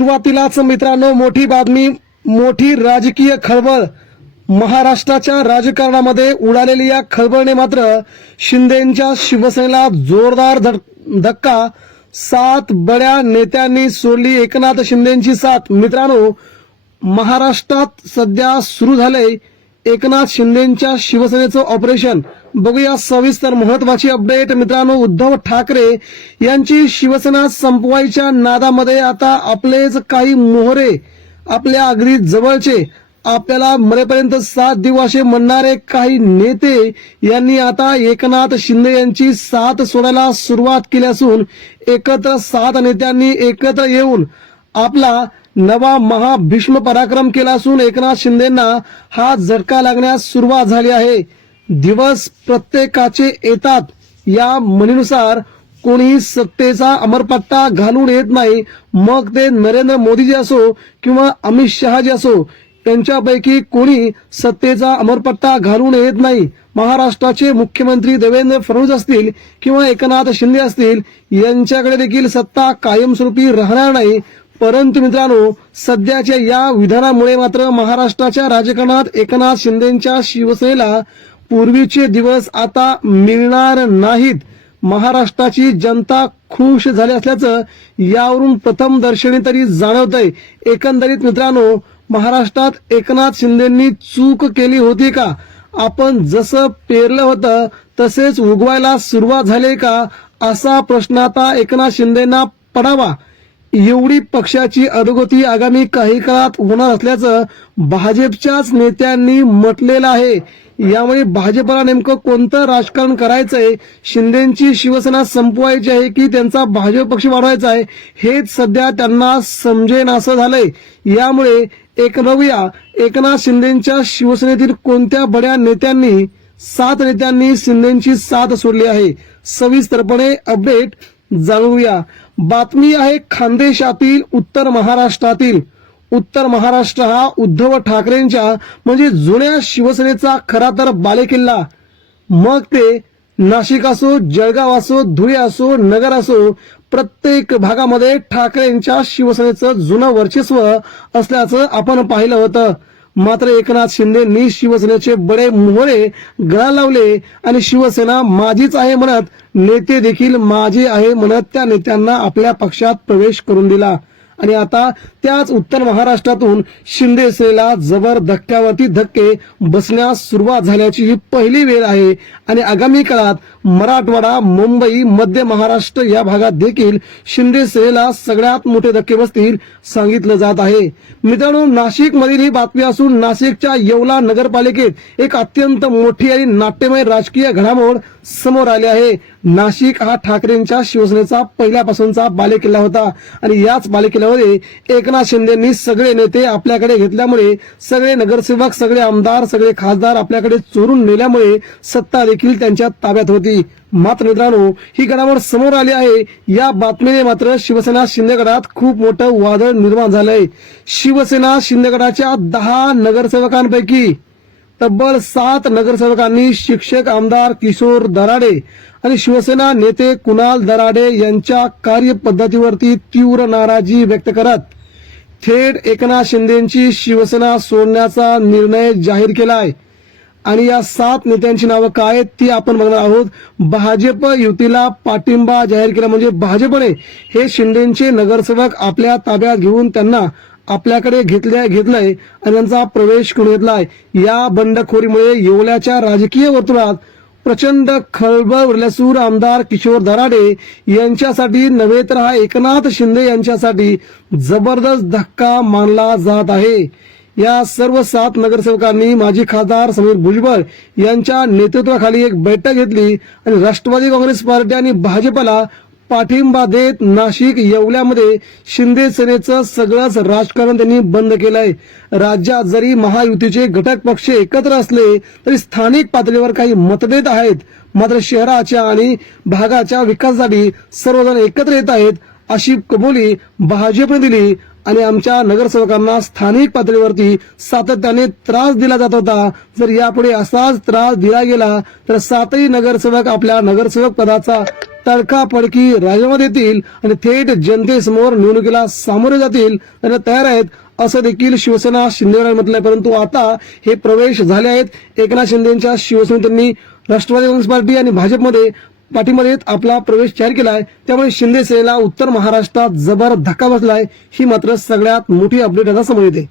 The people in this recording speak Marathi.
सुरुवातीलाच मित्रांनो मोठी बातमी, मोठी राजकीय खळबळ. महाराष्ट्राच्या राजकारणामध्ये उडालेली या खळबळने मात्र शिंदेंच्या शिवसेनेला जोरदार धक्का. 7 बड्या नेत्यांनी सोडली एकनाथ शिंदेंची साथ. मित्रांनो, महाराष्ट्रात सध्या सुरू झालंय एकनाथ शिंदेंच्या शिवसेनेचं ऑपरेशन. बघूया सविस्तर महत्वाची अपडेट. मित्रांनो, उद्धव ठाकरे यांची शिवसेना संपवायच्या नादामध्ये आता आपलेच काही मोहरे, आपल्या अगदी जवळचे, आपल्याला मरेपर्यंत साथ देऊ असे म्हणणारे काही नेते यांनी आता एकनाथ शिंदे यांची साथ सोडायला सुरुवात केली असून एकत्र 7 नेत्यांनी एकत्र येऊन आपला नवा महाभीष्म पराक्रम केला असून एकनाथ शिंदेंना हा झटका लागण्यास सुरुवात झाली आहे. दिवस प्रत्येकाचे येतात या म्हणीनुसार कोणी सत्तेचा अमरपट्टा घालून येत नाही. मग ते नरेंद्र मोदीजी असो किंवा अमित शहाजी असो, यांच्यापैकी कोणी सत्तेचा अमरपट्टा घालून येत नाही. महाराष्ट्राचे मुख्यमंत्री देवेंद्र फडणवीस असतील किंवा एकनाथ शिंदे असतील, यांच्याकडे देखील सत्ता कायमस्वरूपी राहणार नाही. परंतु मित्रांनो, सध्याच्या या विधानामुळे मात्र महाराष्ट्राच्या राजकारणात एकनाथ शिंदेंच्या शिवसेनेला पूर्वीचे दिवस आता मिळणार नाहीत. महाराष्ट्राची जनता खुश झाली असल्याचं यावरून प्रथम दर्शनी तरी जाणवतंय. एकंदरीत मित्रांनो, महाराष्ट्रात एकनाथ शिंदेंनी चूक केली होती का? आपण जसं पेरलं होतं तसेच उगवायला सुरुवात झाली का, असा प्रश्न आता एकनाथ शिंदेंना पडावा. एवढी पक्षाची अधोगती आगामी काही काळात होणार असल्याचं भाजपच्याच नेत्यांनी म्हटलेलं आहे. यामुळे भाजपला नेमकं कोणतं राजकारण करायचंय, शिंदेंची शिवसेना संपवायची आहे की त्यांचा भाजप पक्ष वाढवायचा आहे, हेच सध्या त्यांना समजेनासं झालंय. यामुळे एकनाथ शिंदेंच्या शिवसेनेतील कोणत्या बड्या नेत्यांनी, 7 नेत्यांनी शिंदेंची साथ सोडली आहे, सविस्तरपणे अपडेट जाणूया. बातमी आहे खानदेशातील उत्तर महाराष्ट्रातील. उत्तर महाराष्ट्र हा उद्धव ठाकरेंच्या म्हणजे जुन्या शिवसेनेचा खरा तर बालेकिल्ला. मग ते नाशिक असो, जळगाव असो, धुळे असो, नगर असो, प्रत्येक भागामध्ये ठाकरेंच्या शिवसेनेचं जुनं वर्चस्व असल्याचं आपण पाहिलं होतं. मात्र एकनाथ शिंदेंनी शिवसेनेचे बडे मोहरे गळा लावले आणि शिवसेना माझीच आहे म्हणत, नेते देखील माझे आहे म्हणत त्या नेत्यांना आपल्या पक्षात प्रवेश करून दिला. आणि आता त्याच उत्तर महाराष्ट्रातून शिंदे सेनेला जबर धक्क्यावरती धक्के बसण्यास सुरुवात झाल्याची ही पहिली वेळ आहे. आणि आगामी काळात मराठवाडा, मुंबई, मध्य महाराष्ट्र या भागात देखील शिंदे सेनेला सगळ्यात मोठे धक्के बसतील सांगितलं जात आहे. मित्रांनो, नाशिक मधील ही बातमी असून नाशिकच्या येवला नगरपालिकेत एक अत्यंत मोठी आणि नाट्यमय राजकीय घडामोड समोर आली आहे. नाशिक हा ठाकरेंच्या शिवसेनेचा पहिल्यापासूनचा बालेकिल्ला होता आणि याच बालेकिल्ल्यामध्ये एकनाथ शिंदेंनी सगळे नेते आपल्याकडे घेतल्यामुळे, सगळे नगरसेवक, सगळे आमदार, सगळे खासदार आपल्याकडे चोरून नेल्यामुळे सत्ता देखील त्यांच्या ताब्यात होती. मात्र मित्रांनो, ही घडामोड समोर आली आहे. या बातमीने मात्र शिवसेना शिंदे गटात खूप मोठं वादळ निर्माण झालंय. शिवसेना शिंदे गटाच्या 10 नगरसेवकांपैकी तब्बल 7 नगरसेवकांनी शिक्षक आमदार किशोर दराडे आणि शिवसेना नेते कुणाल दराडे यांच्या कार्यपद्धतीवरती तीव्र नाराजी व्यक्त करत थेट एकनाथ शिंदेंची शिवसेना सोडण्याचा निर्णय जाहीर केलाय. आणि या 7 नेत्यांची नावं काय ती आपण बघणार आहोत. भाजप युतीला पाठिंबा जाहीर केला म्हणजे भाजपने हे शिंदेंचे नगरसेवक आपल्या ताब्यात घेऊन त्यांना आपल्याकडे घेतलंय आणि त्यांचा प्रवेश करून घेतलाय. या बंडखोरीमुळे येवल्याच्या राजकीय वर्तुळात प्रचंड खळबळ उडली असून आमदार किशोर दराडे यांच्यासाठी नव्हे तर हा एकनाथ शिंदे यांच्यासाठी जबरदस्त धक्का मानला जात आहे. या सर्व 7 नगरसेवकांनी माजी खासदार समीर भुजबळ यांच्या नेतृत्वाखाली एक बैठक घेतली आणि राष्ट्रवादी काँग्रेस पार्टी आणि भाजपला पाठिंबा देत नाशिक येवल्यामध्ये शिंदे सेनेचं सगळंच राजकारण त्यांनी बंद केलंय. राज्यात जरी महायुतीचे घटक पक्ष एकत्र असले तरी स्थानिक पातळीवर काही मतभेद आहेत. मात्र शहराच्या आणि भागाच्या विकासासाठी सर्वजण एकत्र येत आहेत अशी कबुली भाजपने दिली. आणि आमच्या नगरसेवकांना स्थानिक पातळीवरती सातत्याने त्रास दिला जात होता. जर यापुढे असाच त्रास दिला गेला तर 7ही नगरसेवक आपल्या नगरसेवक पदाचा तडकाफडकी राजीनामा देतील आणि थेट जनतेसमोर निवडणुकीला सामोरे जातील आणि तयार आहेत असं देखील शिवसेना शिंदेगडाने म्हटलंय. परंतु आता हे प्रवेश झाले आहेत. एकनाथ शिंदेच्या शिवसेनेत त्यांनी राष्ट्रवादी काँग्रेस पार्टी आणि भाजपमध्ये पाठिंबा देत आपला प्रवेश जाहीर केलाय. त्यामुळे शिंदे सेनेला उत्तर महाराष्ट्रात जबर धक्का बसलाय. ही मात्र सगळ्यात मोठी अपडेट आता समोर येते.